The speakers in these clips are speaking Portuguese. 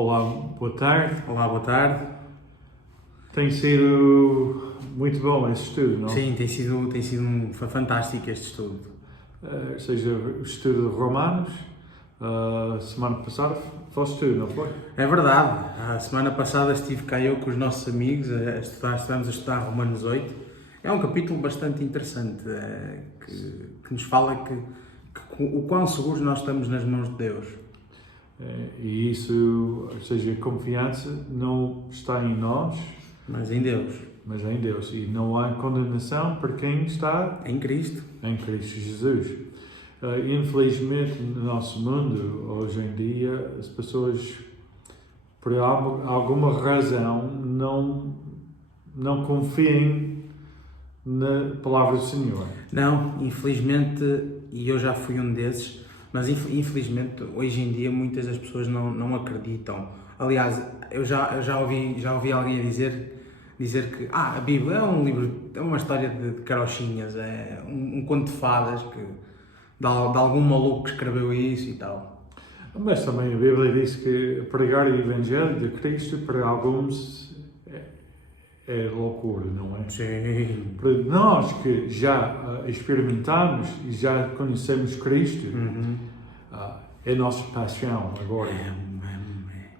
Olá, boa tarde. Olá, boa tarde. Tem sido muito bom este estudo, não? Sim, foi fantástico este estudo. Ou seja, o estudo de Romanos, semana passada foste tu, não foi? É verdade, a semana passada estive cá eu com os nossos amigos estivemos a estudar Romanos 8. É um capítulo bastante interessante, que nos fala que o quão seguros nós estamos nas mãos de Deus. E isso, ou seja, a confiança não está em nós, Mas em Deus. mas em Deus. E não há condenação para quem está Em Cristo. em Cristo Jesus. Infelizmente, no nosso mundo, hoje em dia, as pessoas, por alguma razão, não confiem na palavra do Senhor. Não, infelizmente, e eu já fui um desses, mas infelizmente hoje em dia muitas das pessoas não acreditam. Aliás, eu já ouvi alguém dizer que a Bíblia é um livro, é uma história de carochinhas, é um conto de fadas de algum maluco que escreveu isso e tal. Mas também a Bíblia diz que pregar o Evangelho de Cristo para alguns é loucura, não é? Sim. Para nós que já experimentamos e já conhecemos Cristo, é a nossa paixão agora.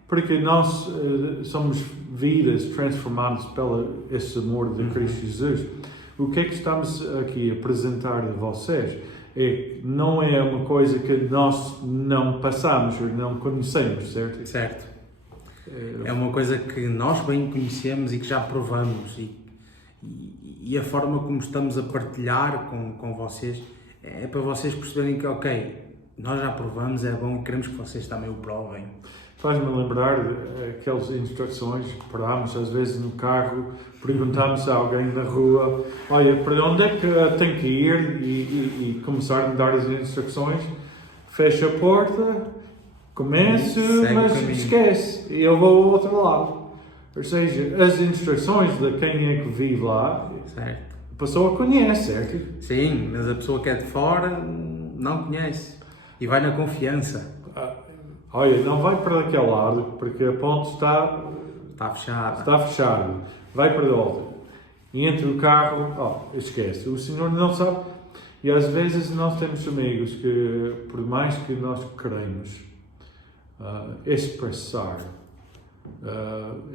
Porque nós somos vidas transformadas pelo esse amor de Cristo Jesus. O que é que estamos aqui a apresentar a vocês? Não é uma coisa que nós não passamos ou não conhecemos, certo? Certo. É uma coisa que nós bem conhecemos e que já provamos e a forma como estamos a partilhar com vocês é para vocês perceberem que, ok, nós já provamos, é bom e queremos que vocês também o provem. Faz-me lembrar aquelas instruções que parámos às vezes no carro, perguntámos a alguém na rua, olha, para onde é que tem que ir e começar a dar as instruções, fecha a porta, começo, mas esquece, e eu vou ao outro lado. Ou seja, as instruções de quem é que vive lá, certo. A pessoa conhece, certo? Sim, mas a pessoa que é de fora não conhece e vai na confiança. Olha, não vai para aquele lado, porque a ponte está fechada. Está fechado. Vai para o outro. E entre o carro, esquece. O Senhor não sabe. E às vezes nós temos amigos que, por mais que nós queremos expressar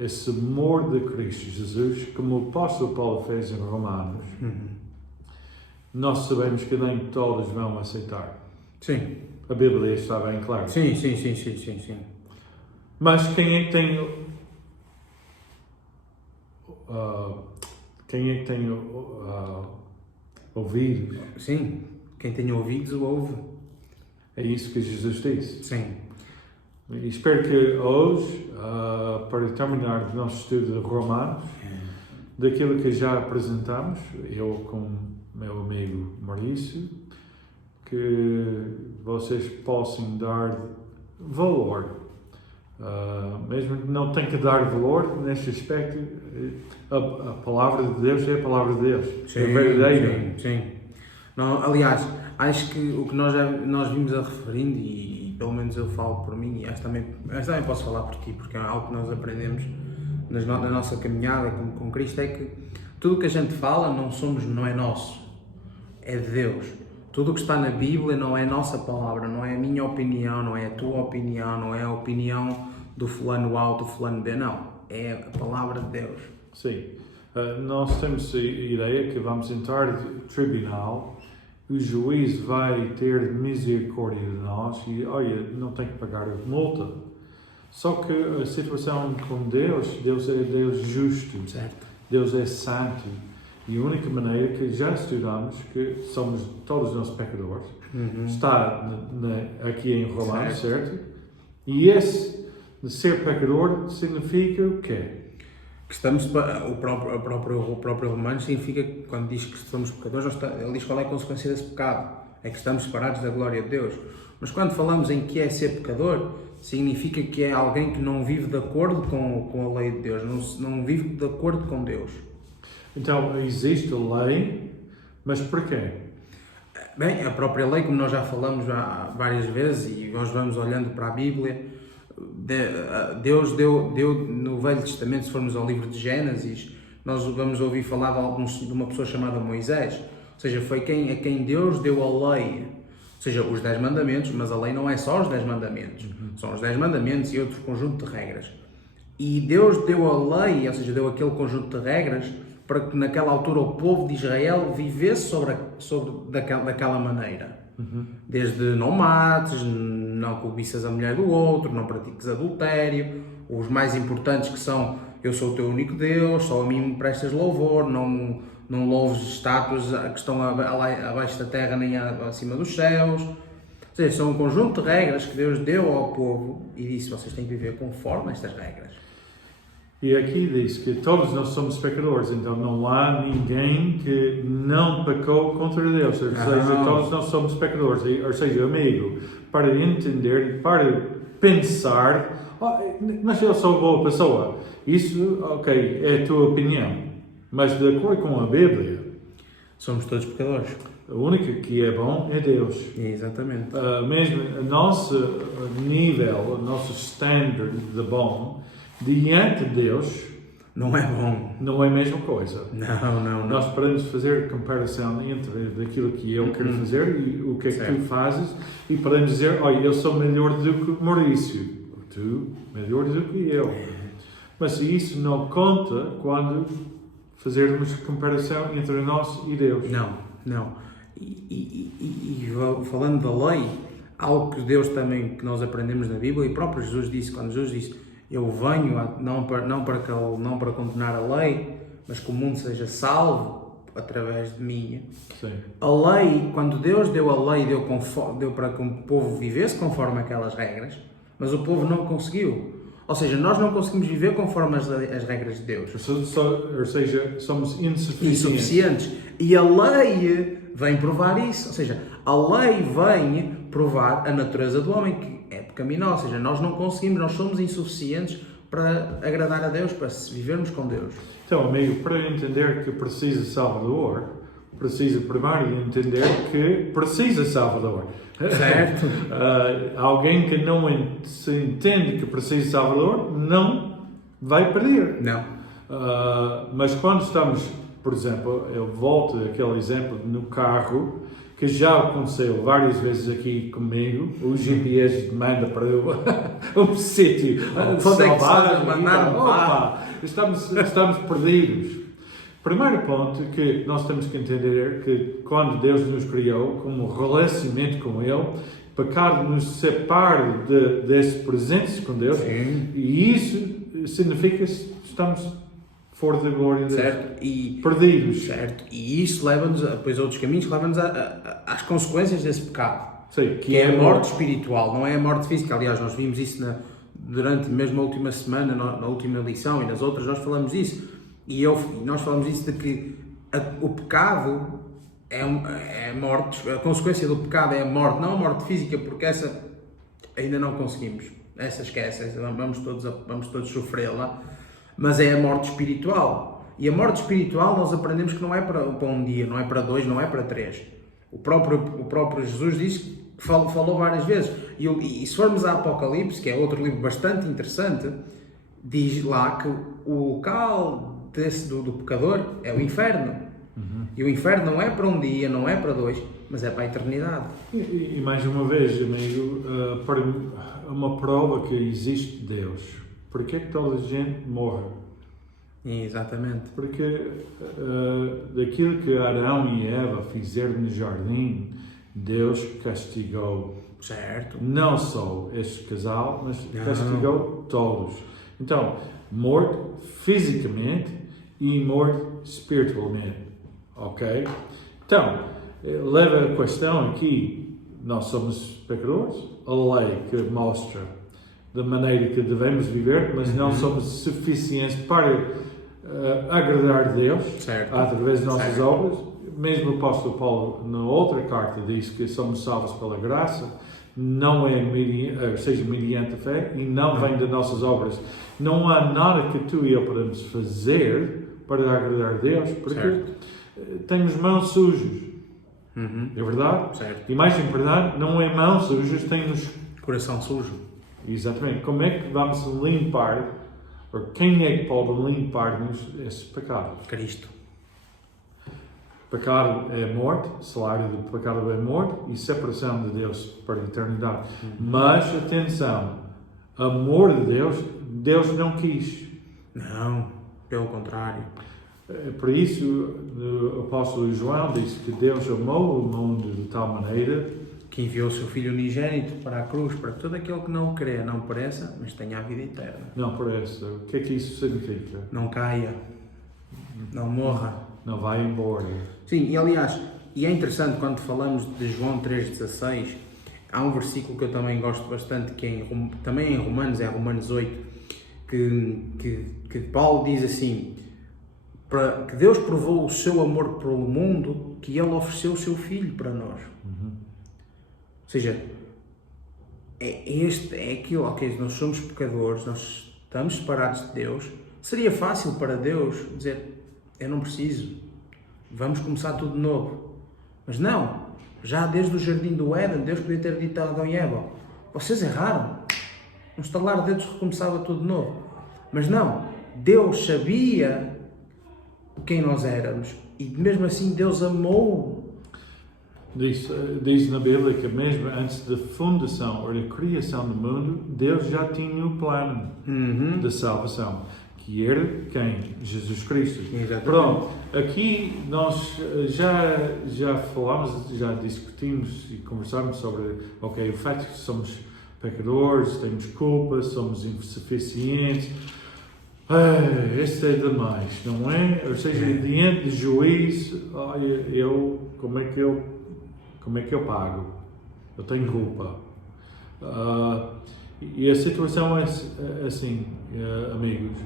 esse amor de Cristo Jesus, como o apóstolo Paulo fez em Romanos, nós sabemos que nem todos vão aceitar. Sim. A Bíblia está bem clara. Sim. Mas quem é que tem ouvido? Sim, quem tem ouvidos ouve. É isso que Jesus disse. Sim. E espero que hoje, para terminar o nosso estudo de Romanos, daquilo que já apresentamos, eu com meu amigo Maurício, que vocês possam dar valor. Mesmo que não tenha que dar valor neste aspecto, a palavra de Deus é a palavra de Deus. Sim, é verdadeira. Sim. Não, aliás, acho que o que nós vimos a referindo, e pelo menos eu falo por mim, e acho também posso falar por ti, porque é algo que nós aprendemos na nossa caminhada com Cristo, é que tudo o que a gente fala não é nosso, é de Deus. Tudo o que está na Bíblia não é nossa palavra, não é a minha opinião, não é a tua opinião, não é a opinião do fulano A ou do fulano B, não. É a palavra de Deus. Sim. Nós temos a ideia que vamos entrar no tribunal, o juiz vai ter misericórdia de nós e, olha, não tem que pagar a multa. Só que a situação com Deus é Deus justo. Certo. Deus é santo. E a única maneira que já estudamos, que somos todos nós pecadores, está aqui em Romanos, certo? E esse de ser pecador significa o quê? Que estamos, o próprio Romanos significa que quando diz que somos pecadores, ele diz qual é a consequência desse pecado. É que estamos separados da glória de Deus. Mas quando falamos em que é ser pecador, significa que é alguém que não vive de acordo com a lei de Deus, não vive de acordo com Deus. Então, existe a lei, mas porquê? Bem, a própria lei, como nós já falamos várias vezes, e nós vamos olhando para a Bíblia, Deus deu no Velho Testamento, se formos ao livro de Gênesis, nós vamos ouvir falar de uma pessoa chamada Moisés, ou seja, foi a quem Deus deu a lei, ou seja, os 10 mandamentos, mas a lei não é só os 10 mandamentos, são os 10 mandamentos e outro conjunto de regras. E Deus deu a lei, ou seja, deu aquele conjunto de regras para que naquela altura o povo de Israel vivesse daquela maneira. Desde não mates, não cobiças a mulher do outro, não pratiques adultério, os mais importantes que são: eu sou o teu único Deus, só a mim me prestas louvor, não louves estátuas que estão abaixo da terra nem acima dos céus. Ou seja, são um conjunto de regras que Deus deu ao povo e disse: vocês têm que viver conforme estas regras. E aqui diz que todos nós somos pecadores, então não há ninguém que não pecou contra Deus. Ou seja, todos nós somos pecadores. Ou seja, amigo, para entender, para pensar, mas eu sou boa pessoa. Isso, ok, é a tua opinião. Mas de acordo com a Bíblia, somos todos pecadores. O único que é bom é Deus. Exatamente. Mesmo o nosso nível, o nosso standard de bom, diante de Deus, não é bom. Não é a mesma coisa. Não. Nós podemos fazer comparação entre aquilo que eu quero fazer e o que é que tu fazes, e podemos dizer: olha, eu sou melhor do que o Maurício, tu melhor do que eu. Mas isso não conta quando fazermos comparação entre nós e Deus. Não. E falando da lei, algo que Deus também, que nós aprendemos na Bíblia, e o próprio Jesus disse, quando Jesus disse: eu venho não para condenar a lei, mas que o mundo seja salvo através de mim. Sim. A lei, quando Deus deu a lei, deu para que o povo vivesse conforme aquelas regras, mas o povo não conseguiu. Ou seja, nós não conseguimos viver conforme as regras de Deus. Ou seja, somos insuficientes. E a lei vem provar isso. Ou seja, a lei vem provar a natureza do homem, que é pecaminosa. Ou seja, nós não conseguimos, nós somos insuficientes para agradar a Deus, para vivermos com Deus. Então, amigo, para entender que precisa de Salvador, precisa primeiro entender que precisa de Salvador. Certo. Alguém que não se entende que precisa de Salvador não vai perder. Não. Mas quando estamos, por exemplo, eu volto àquele exemplo no carro, que já aconteceu várias vezes aqui comigo, o GPS manda para um sítio estamos perdidos. Primeiro ponto que nós temos que entender é que quando Deus nos criou, como relacionamento com Ele, o pecado nos separa desse presente com Deus. Sim. E isso significa que estamos fora da glória de Deus. Certo. E perdidos. Certo. E isso leva-nos, depois outros caminhos que levam-nos às consequências desse pecado. Sim, que é a morte espiritual, não é a morte física. Aliás, nós vimos isso durante mesmo a última semana, na última lição e nas outras, nós falamos disso. E nós falamos isso de que o pecado é a morte, a consequência do pecado é a morte, não a morte física, porque essa ainda não conseguimos. Essa esquece, vamos todos sofrê-la, mas é a morte espiritual. E a morte espiritual nós aprendemos que não é para um dia, não é para 2, não é para 3. O próprio Jesus disse, falou várias vezes. E se formos a Apocalipse, que é outro livro bastante interessante, diz lá que o local do pecador é o inferno. E o inferno não é para um dia, não é para 2, mas é para a eternidade. E mais uma vez, amigo, para uma prova que existe Deus. Porquê que toda a gente morre? Exatamente. Porque daquilo que Arão e Eva fizeram no jardim, Deus castigou. Certo. Não só este casal, mas castigou todos. Então, morte fisicamente e morte espiritualmente. Ok? Então, leva a questão aqui, nós somos pecadores, a lei que mostra da maneira que devemos viver, mas não somos suficientes para agradar a Deus, certo, através de nossas certo. obras. Mesmo o apóstolo Paulo, na outra carta, diz que somos salvos pela graça, não é mediante a fé, e não vem das nossas obras. Não há nada que tu e eu podemos fazer para agradar a Deus, porque temos mãos sujas. É verdade? Certo. E mais importante, não é mãos sujas, temos coração sujo. Exatamente. Como é que vamos limpar, ou quem é que pode limpar-nos esses pecados? Cristo. Pecado é morte, o salário do pecado é morte e separação de Deus para a eternidade. Mas, atenção, amor de Deus, Deus não quis. Não, pelo contrário. Por isso, o apóstolo João disse que Deus amou o mundo de tal maneira Que enviou o seu Filho unigênito para a cruz, para que todo aquele que não o crê não pereça, mas tenha a vida eterna. não parece. O que é que isso significa? Não caia, não morra. Não vai embora. Sim, e aliás, e é interessante quando falamos de João 3,16, há um versículo que eu também gosto bastante, que é também em Romanos, é Romanos 8, que Paulo diz assim, que Deus provou o seu amor pelo mundo, que Ele ofereceu o seu Filho para nós. Ou seja, é aquilo, ok, nós somos pecadores, nós estamos separados de Deus. Seria fácil para Deus dizer, eu não preciso, vamos começar tudo de novo. Mas não, já desde o jardim do Éden, Deus podia ter dito a Adão e Eva, vocês erraram, um estalar de dedos recomeçava tudo de novo. Mas não, Deus sabia quem nós éramos e mesmo assim Deus amou. Diz na Bíblia que mesmo antes da fundação ou da criação do mundo, Deus já tinha o plano de salvação, que era quem? Jesus Cristo. Exatamente. Pronto, aqui nós já falamos, já discutimos e conversamos sobre o facto que somos pecadores, temos culpa, somos insuficientes. Este é demais, não é? Ou seja, diante do juiz, como é que eu pago? Eu tenho culpa. E a situação é assim, amigos.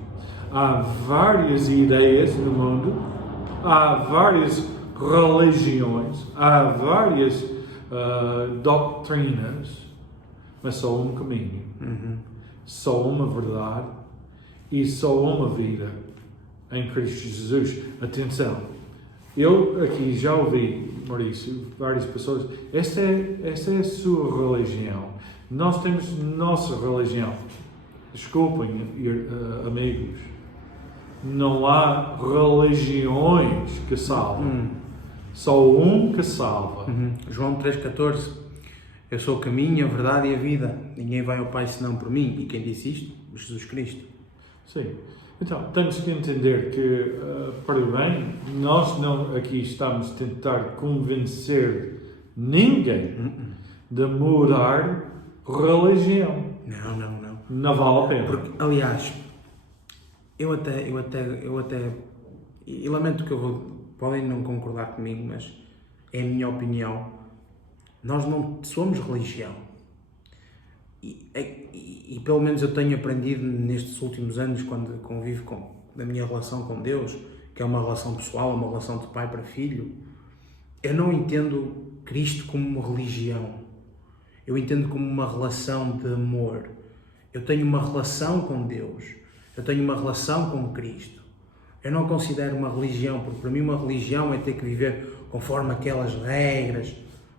Há várias ideias no mundo, há várias religiões, há várias doutrinas, mas só um caminho, só uma verdade e só uma vida em Cristo Jesus. Atenção, eu aqui já ouvi, Maurício, várias pessoas, esta é a sua religião, nós temos nossa religião. Desculpem, amigos, não há religiões que salvam, só um que salva. João 3,14, eu sou o caminho, a verdade e a vida, ninguém vai ao Pai senão por mim. E quem disse isto? Jesus Cristo. Sim. Então, temos que entender que, para o bem, nós não aqui estamos a tentar convencer ninguém de mudar religião. Não. Não vale a pena. Porque, aliás, eu até, e lamento que podem não concordar comigo, mas é a minha opinião, nós não somos religião. E pelo menos eu tenho aprendido nestes últimos anos, quando convivo na minha relação com Deus, que é uma relação pessoal, uma relação de pai para filho, eu não entendo Cristo como uma religião. Eu entendo como uma relação de amor. Eu tenho uma relação com Deus. Eu tenho uma relação com Cristo. Eu não considero uma religião, porque para mim uma religião é ter que viver conforme aquelas regras.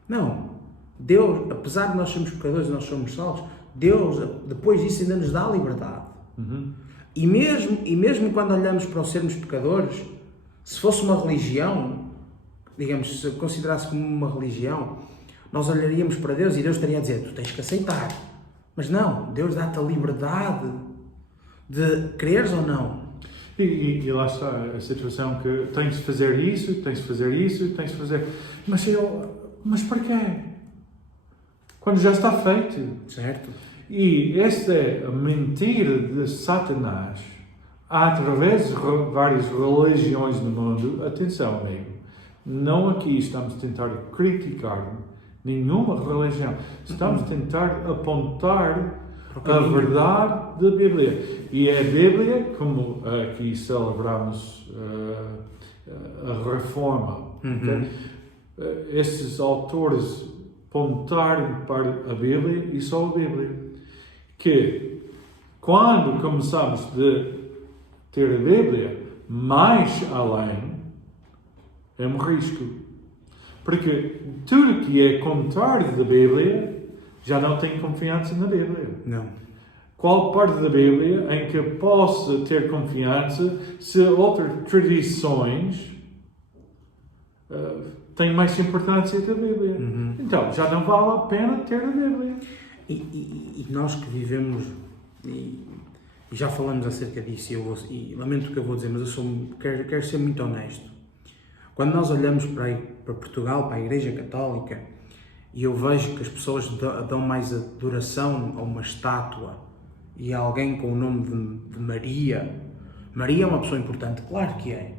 Não. Deus, apesar de nós sermos pecadores e nós somos salvos, Deus, depois disso, ainda nos dá a liberdade. E mesmo quando olhamos para o sermos pecadores, se fosse uma religião, digamos, se considerasse como uma religião, nós olharíamos para Deus e Deus estaria a dizer, tu tens que aceitar. Mas não, Deus dá-te a liberdade de quereres ou não. E lá está a situação que tens de fazer isso, tens de fazer isso, tens de fazer... Mas para quê? Quando já está feito. Certo. E esta é a mentira de Satanás através de várias religiões no mundo. Atenção, amigo, não aqui estamos a tentar criticar nenhuma religião. Estamos a tentar apontar a verdade da Bíblia. E é a Bíblia, como aqui celebramos a Reforma. Okay? Estes autores apontaram para a Bíblia e só a Bíblia. Que quando começamos a ter a Bíblia mais além, é um risco. Porque tudo que é contrário da Bíblia já não tem confiança na Bíblia. Não. qual parte da Bíblia em que possa ter confiança se outras tradições têm mais importância que a Bíblia. Então, já não vale a pena ter a Bíblia. E nós que vivemos, e já falamos acerca disso, e lamento o que eu vou dizer, mas quero ser muito honesto. Quando nós olhamos para Portugal, para a Igreja Católica, e eu vejo que as pessoas dão mais adoração a uma estátua e a alguém com o nome de Maria. Maria é uma pessoa importante, claro que é.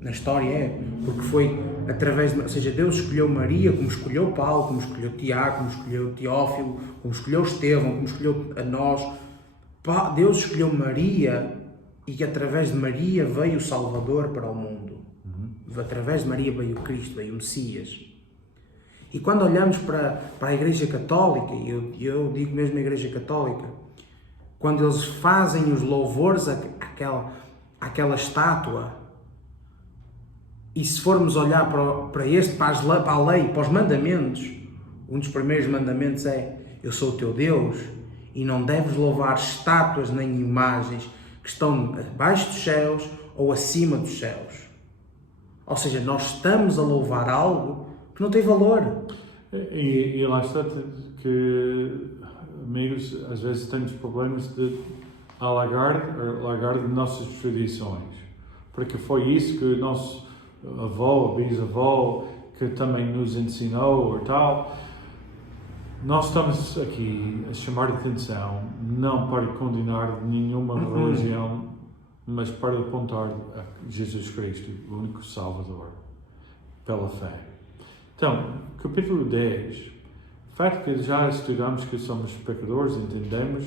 Na história é, porque foi através de... Ou seja, Deus escolheu Maria como escolheu Paulo, como escolheu Tiago, como escolheu Teófilo, como escolheu Estevão, como escolheu a nós. Deus escolheu Maria e através de Maria veio o Salvador para o mundo. Através de Maria veio o Cristo, veio o Messias. E quando olhamos para a Igreja Católica, e eu digo mesmo a Igreja Católica, quando eles fazem os louvores àquela estátua, e se formos olhar para a lei, para os mandamentos, um dos primeiros mandamentos é: eu sou o teu Deus, e não deves louvar estátuas nem imagens que estão abaixo dos céus ou acima dos céus. Ou seja, nós estamos a louvar algo que não tem valor. E lá está que, amigos, às vezes temos problemas de largar de nossas tradições. Porque foi isso que o nosso avô, bisavô, que também nos ensinou ou tal. Nós estamos aqui a chamar a atenção, não para condenar nenhuma religião, mas para apontar a Jesus Cristo, o único Salvador, pela fé. Então, capítulo 10, o facto que já estudamos que somos pecadores, entendemos,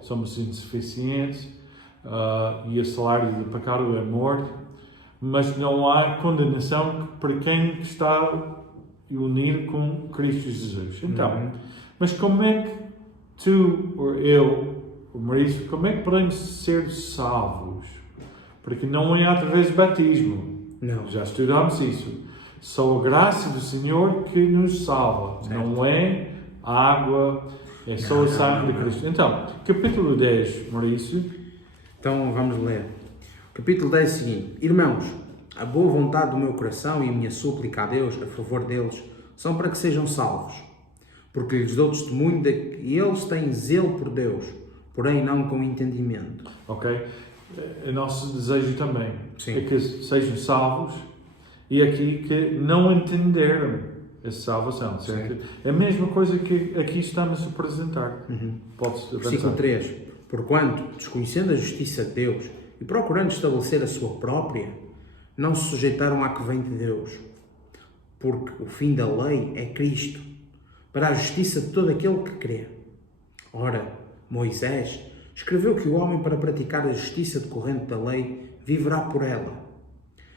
somos insuficientes, e o salário do pecado é morte, mas não há condenação para quem está unido com Cristo Jesus. Então, mas como é que tu ou eu, o Maurício, como é que podemos ser salvos? Porque não é através do batismo. Não. Já estudamos isso. Só a graça do Senhor que nos salva. Certo. Não é a água, é só o sangue de Cristo. Então, capítulo 10, Maurício. Então, vamos ler. Capítulo 10 é o seguinte: Irmãos, a boa vontade do meu coração e a minha súplica a Deus, a favor deles, são para que sejam salvos. Porque lhes dou testemunho de que eles têm zelo por Deus, porém não com entendimento. Ok. É nosso desejo também. Sim. É que sejam salvos e aqui que não entenderam essa salvação, certo? Sim. É a mesma coisa que aqui estamos a apresentar. Pode-se avançar. Versículo 3. Porquanto, desconhecendo a justiça de Deus e procurando estabelecer a sua própria, não se sujeitaram à que vem de Deus. Porque o fim da lei é Cristo, para a justiça de todo aquele que crê. Ora, Moisés escreveu que o homem, para praticar a justiça decorrente da lei, viverá por ela.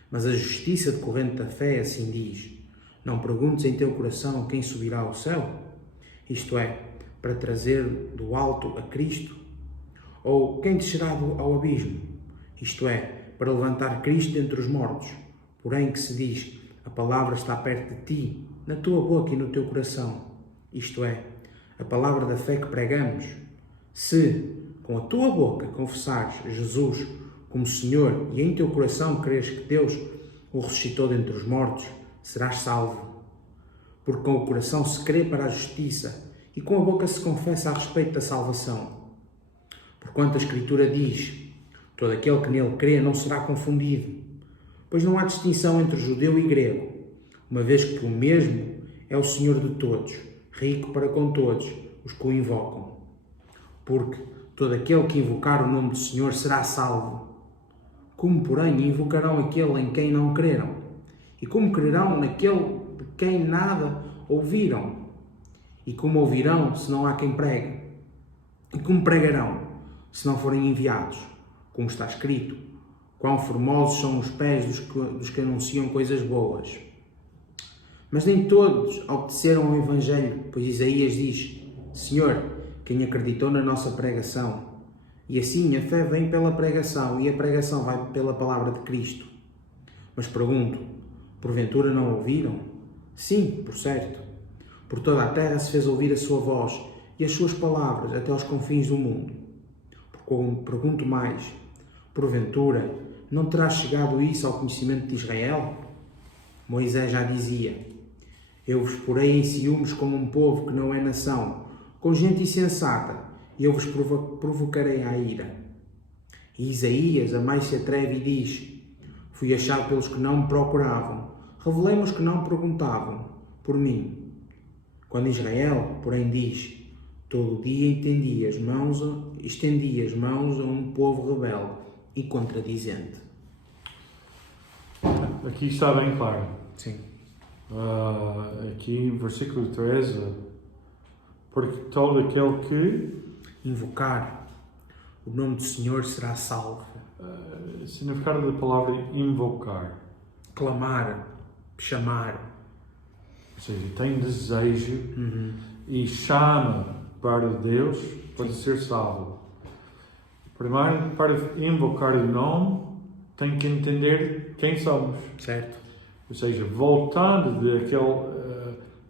Mas a justiça decorrente da fé assim diz: não perguntes em teu coração quem subirá ao céu, isto é, para trazer do alto a Cristo, ou quem descerá ao abismo, isto é, para levantar Cristo dentre os mortos. Porém que se diz: a palavra está perto de ti, na tua boca e no teu coração, isto é, a palavra da fé que pregamos. Se com a tua boca confessares Jesus como Senhor e em teu coração creres que Deus o ressuscitou dentre os mortos, serás salvo. Porque com o coração se crê para a justiça e com a boca se confessa a respeito da salvação. Porquanto a Escritura diz: todo aquele que nele crê não será confundido, pois não há distinção entre judeu e grego, uma vez que o mesmo é o Senhor de todos, rico para com todos os que o invocam. Porque todo aquele que invocar o nome do Senhor será salvo. Como, porém, invocarão aquele em quem não creram? E como crerão naquele de quem nada ouviram? E como ouvirão se não há quem pregue? E como pregarão se não forem enviados? Como está escrito: quão formosos são os pés dos que anunciam coisas boas. Mas nem todos obedeceram ao Evangelho, pois Isaías diz: Senhor, quem acreditou na nossa pregação? E assim a fé vem pela pregação, e a pregação vai pela palavra de Cristo. Mas pergunto: porventura não ouviram? Sim, por certo. Por toda a terra se fez ouvir a sua voz e as suas palavras até aos confins do mundo. Pergunto mais, porventura, não terá chegado isso ao conhecimento de Israel? Moisés já dizia: eu vos porei em ciúmes como um povo que não é nação, com gente insensata, e eu vos provocarei à ira. E Isaías a mais se atreve e diz: fui achado pelos que não me procuravam, revelei-me os que não perguntavam por mim. Quando Israel, porém, diz: todo dia estendi as mãos a um povo rebelde e contradizente. Aqui está bem claro. Sim. Aqui, versículo 13, porque todo aquele que invocar o nome do Senhor será salvo. Significado da palavra invocar. Clamar, chamar. Ou seja, tem desejo e chama para Deus para ser salvo. Primeiro, para invocar o nome, tem que entender quem somos. Certo. Ou seja, voltando daquele,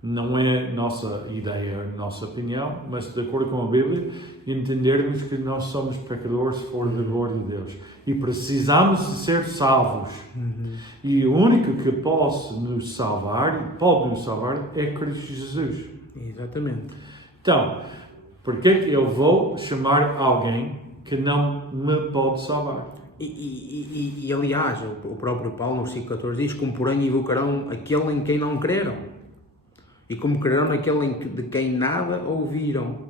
não é nossa ideia, nossa opinião, mas de acordo com a Bíblia, entendermos que nós somos pecadores fora da glória de Deus e precisamos de ser salvos. E o único que pode nos salvar é Cristo Jesus. Exatamente. Então, por que eu vou chamar alguém que não me pode salvar? E aliás, o próprio Paulo no versículo 14 diz: como porém invocarão aquele em quem não creram, e como crerão naquele de quem nada ouviram,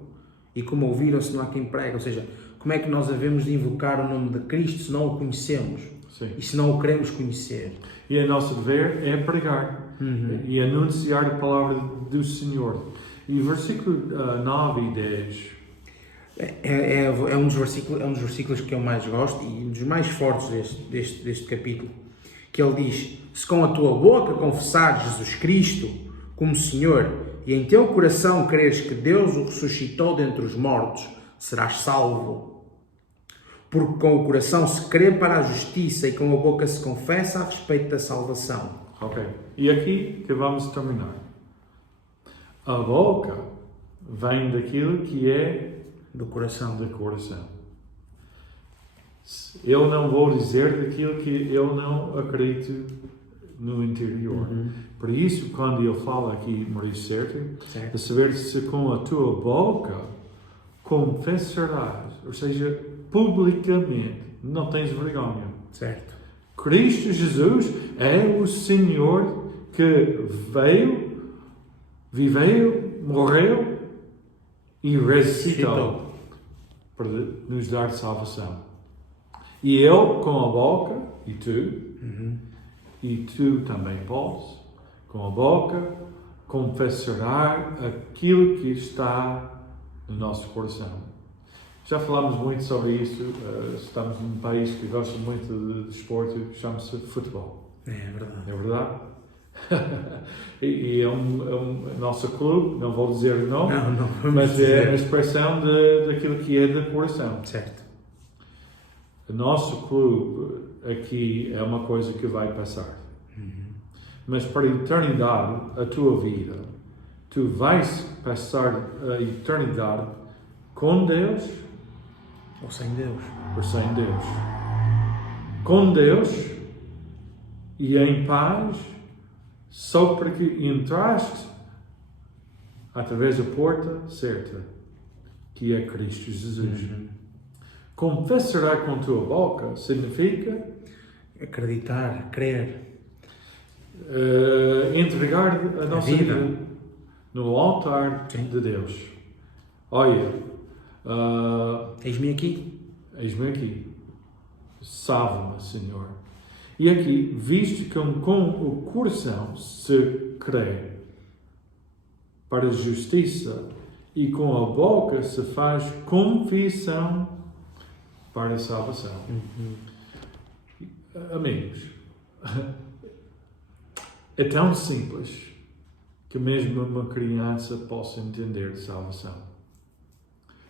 e como ouviram se não há quem pregue. Ou seja, como é que nós havemos de invocar o nome de Cristo se não o conhecemos? Sim. E se não o queremos conhecer? E a nosso dever é pregar e anunciar a palavra do Senhor. E versículo 9 e 10... É um dos versículos que eu mais gosto e um dos mais fortes deste capítulo, que ele diz: se com a tua boca confessares Jesus Cristo como Senhor e em teu coração creres que Deus o ressuscitou dentre os mortos, serás salvo. Porque com o coração se crê para a justiça e com a boca se confessa a respeito da salvação. Ok. E aqui que vamos terminar. A boca vem daquilo que é do coração. Eu não vou dizer daquilo que eu não acredito no interior. Por isso, quando ele fala aqui, Maurício, certo? De saber se com a tua boca confessarás, ou seja, publicamente, não tens vergonha. Certo. Cristo Jesus é o Senhor que veio, viveu, morreu e ressuscitou para nos dar salvação. E eu, com a boca, e tu também podes, com a boca, confessar aquilo que está no nosso coração. Já falámos muito sobre isso, estamos num país que gosta muito de desporto, chama-se futebol. É verdade. É verdade? E é nosso clube, não vou dizer o nome, mas é a expressão daquilo que é de coração. Certo. O nosso clube aqui é uma coisa que vai passar. Mas para a eternidade, a tua vida, tu vais passar a eternidade com Deus ou sem Deus. Ou sem Deus. Com Deus e em paz, só para que entraste através da porta certa, que é Cristo Jesus. Confessará com tua boca significa acreditar, crer, entregar a nossa vida no altar de Deus. Olha, eis-me aqui. Eis-me aqui. Salva-me, Senhor. E aqui, visto que com o coração se crê para a justiça e com a boca se faz confissão para a salvação. Amigos, é tão simples que mesmo uma criança possa entender de salvação.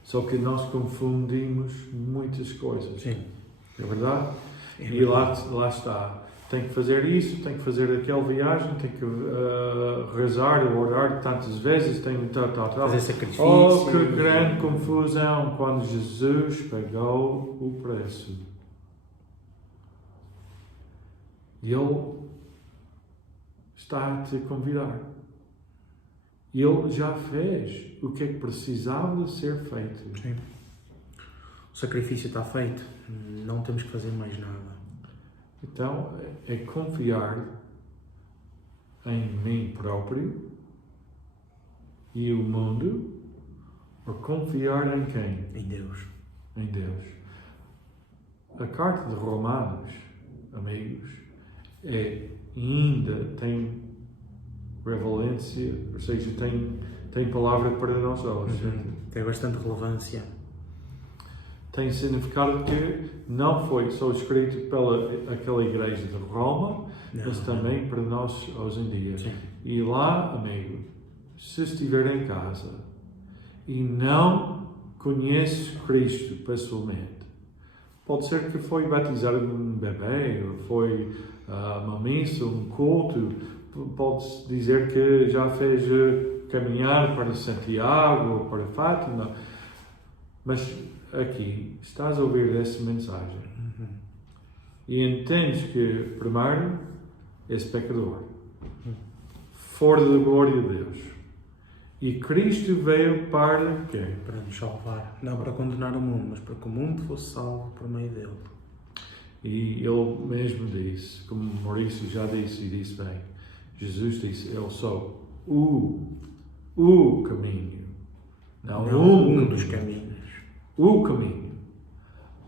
Só que nós confundimos muitas coisas. Sim. É verdade? E lá está. tem que fazer isso, tem que fazer aquela viagem, tem que rezar ou orar tantas vezes, tem que tal. Fazer sacrifício. Oh, que grande confusão quando Jesus pagou o preço. Ele está a te convidar. Ele já fez o que é que precisava de ser feito. Sim. O sacrifício está feito. Não temos que fazer mais nada. Então, é confiar em mim próprio e o mundo, ou confiar em quem? Em Deus. Em Deus. A carta de Romanos, amigos, ainda tem relevância, ou seja, tem palavra para nós hoje. Tem bastante relevância. Tem significado que não foi só escrito pela aquela igreja de Roma, mas também para nós hoje em dia. Sim. E lá, amigo, se estiver em casa e não conhece Cristo pessoalmente, pode ser que foi batizado um bebê, ou foi uma missa, um culto, pode dizer que já fez caminhar para Santiago ou para Fátima, mas aqui estás a ouvir essa mensagem e entendes que, primeiro, és pecador, fora da glória de Deus, e Cristo veio para quê? Para nos salvar. Não para condenar o mundo, mas para que o mundo fosse salvo por meio dele. E ele mesmo disse, como Maurício já disse e disse bem, Jesus disse, eu sou o caminho, não um dos caminhos. O caminho,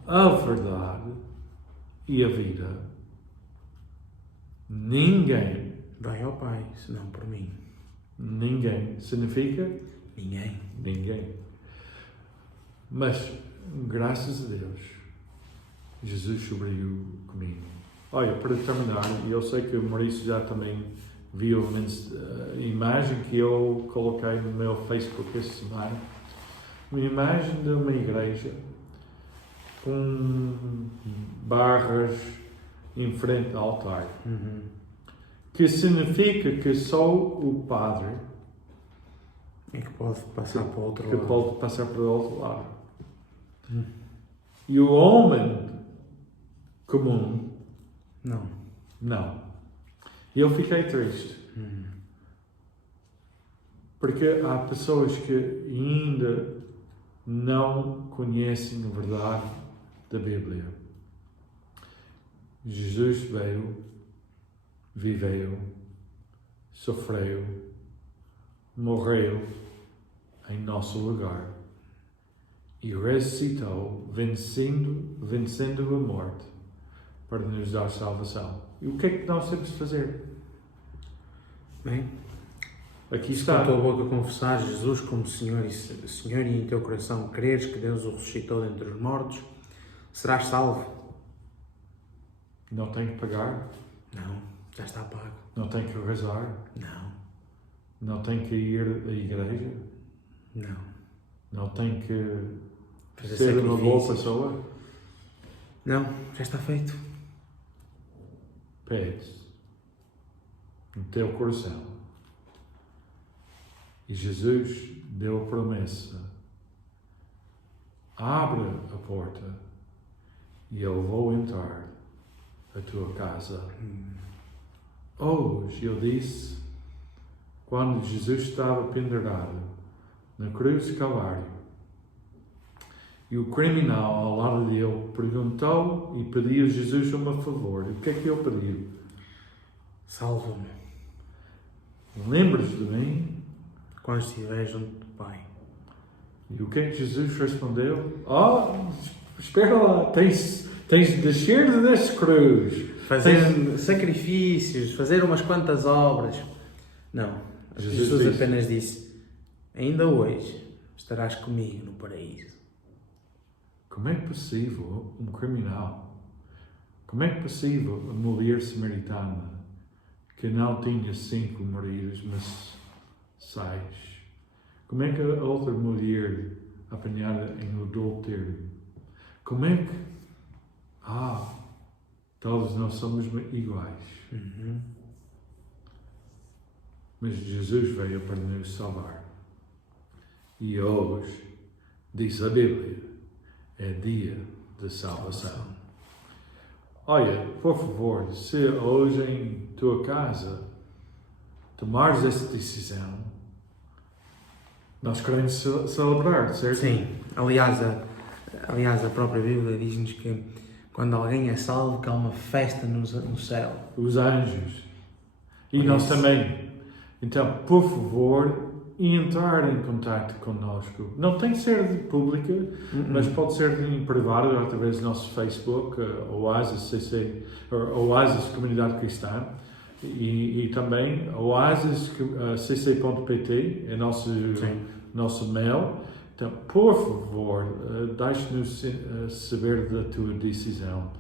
a verdade e a vida. Ninguém Vai ao Pai, senão por mim. Ninguém significa Ninguém. Mas, graças a Deus, Jesus subiu o caminho. Olha, para terminar, eu sei que o Maurício já também viu a imagem que eu coloquei no meu Facebook esta semana. Uma imagem de uma igreja com barras em frente ao altar. Que significa que só o padre é que pode passar para o outro que lado. pode passar para o outro lado. E o homem comum, não. E eu fiquei triste. Porque há pessoas que ainda não conhecem a verdade da Bíblia. Jesus veio, viveu, sofreu, morreu em nosso lugar e ressuscitou, vencendo a morte, para nos dar salvação. E o que é que nós temos de fazer? Bem, Aqui se está. com a tua boca confessar Jesus como Senhor e em teu coração creres que Deus o ressuscitou dentre os mortos, serás salvo. Não tem que pagar, Não, já está pago. não tem que rezar, não tem que ir à igreja, não tem que Fazer ser uma boa sacrifícios. pessoa. Não, já está feito. Pedes no teu coração. E Jesus deu a promessa. Abre a porta e eu vou entrar a tua casa. Hoje eu disse, quando Jesus estava pendurado na cruz de Calvário, e o criminal ao lado dele perguntou e pediu a Jesus um favor. E o que é que ele pediu? Salva-me Lembras de mim? quando estiveres junto do Pai. E o que é que Jesus respondeu? Espera lá, tens de descer dessa cruz. Fazer sacrifícios, fazer umas quantas obras. Não. Jesus disse, apenas disse, ainda hoje estarás comigo no paraíso. como é possível um criminal, como é possível a mulher samaritana que não tinha 5 maridos, mas 6? Como é que a outra mulher apanhada em adultério? Como é que... Todos nós somos iguais. Mas Jesus veio para nos salvar. E hoje, diz a Bíblia, é dia de salvação. Olha, por favor, se hoje em tua casa tomares essa decisão, nós queremos celebrar, certo? Sim, aliás, a própria Bíblia diz-nos que quando alguém é salvo, que há uma festa no céu. Os anjos. E nós também. Então, por favor, entrar em contato connosco. Não tem que ser de pública, mas pode ser em privado, através do nosso Facebook, Oasis CC, Oasis Comunidade Cristã, e também oasiscc.pt é nosso mail. Então, por favor, deixe-nos saber da tua decisão.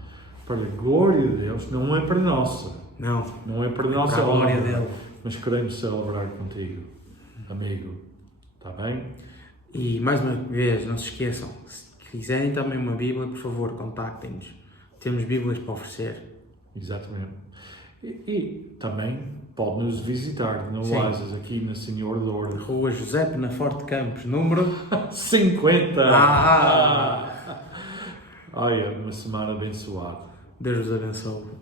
Para a glória de Deus, não é para nossa. Não é para nossa para a glória honra, dele. mas queremos celebrar contigo, amigo. Está bem? E mais uma vez, não se esqueçam, se quiserem também uma Bíblia, por favor, contactem-nos. Temos Bíblias para oferecer. Exatamente. E também pode nos visitar no Oasis, aqui na Senhor Lourdes. Rua José Penaforte Campos, número 50! Olha, uma semana abençoada. Deus vos abençoe.